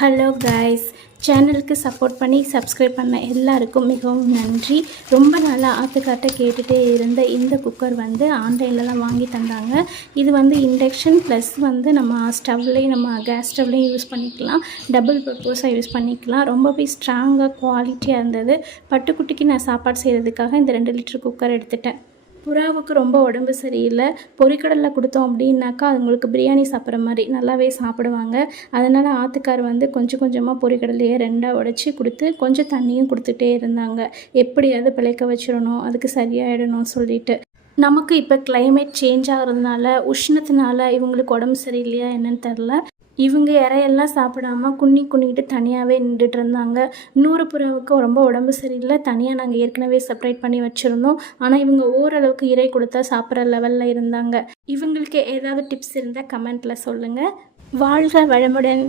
Hello guys சேனலுக்கு support பண்ணி subscribe பண்ண எல்லாருக்கும் மிகவும் நன்றி. ரொம்ப நாளாக ஆத்துக்காட்ட கேட்டுகிட்டே இருந்த இந்த குக்கர் வந்து ஆன்லைன்லலாம் வாங்கி தந்தாங்க. இது வந்து இண்டக்ஷன் ப்ளஸ் வந்து நம்ம ஸ்டவ்லேயும் நம்ம கேஸ் ஸ்டவ்லேயும் யூஸ் பண்ணிக்கலாம். டபுள் பர்பஸாக யூஸ் பண்ணிக்கலாம். ரொம்பவே ஸ்ட்ராங்காக குவாலிட்டியாக இருந்தது. பட்டுக்குட்டிக்கு நான் சாப்பாடு செய்கிறதுக்காக இந்த ரெண்டு லிட்டர் குக்கர் எடுத்துட்டேன். புறாவுக்கு ரொம்ப உடம்பு சரியில்லை. பொறிக்கடலில் கொடுத்தோம் அப்படின்னாக்கா அதுங்களுக்கு பிரியாணி சாப்பிட்ற மாதிரி நல்லாவே சாப்பிடுவாங்க. அதனால் ஆற்றுக்கார் வந்து கொஞ்சம் கொஞ்சமாக பொறிக்கடலையே ரெண்டாக உடச்சி கொடுத்து கொஞ்சம் தண்ணியும் கொடுத்துட்டே இருந்தாங்க. எப்படியாவது பிழைக்க வச்சிடணும் அதுக்கு சரியாயிடணும் சொல்லிட்டு. நமக்கு இப்போ கிளைமேட் சேஞ்ச் ஆகிறதுனால உஷ்ணத்தினால இவங்களுக்கு உடம்பு சரியில்லையா என்னன்னு தெரில இவங்க இறையெல்லாம் சாப்பிடாம குன்னி குன்னிக்கிட்டு தனியாகவே நின்றுட்டு இருந்தாங்க நூறு புறாவுக்கு ரொம்ப உடம்பு சரியில்லை. தனியாக நாங்கள் ஏற்கனவே செப்பரேட் பண்ணி வச்சுருந்தோம். ஆனால் இவங்க ஓரளவுக்கு இறை கொடுத்தா சாப்பிட்ற லெவலில் இருந்தாங்க. இவங்களுக்கு ஏதாவது டிப்ஸ் இருந்தால் கமெண்ட்டில் சொல்லுங்கள் வாழ்க வளமுடன்.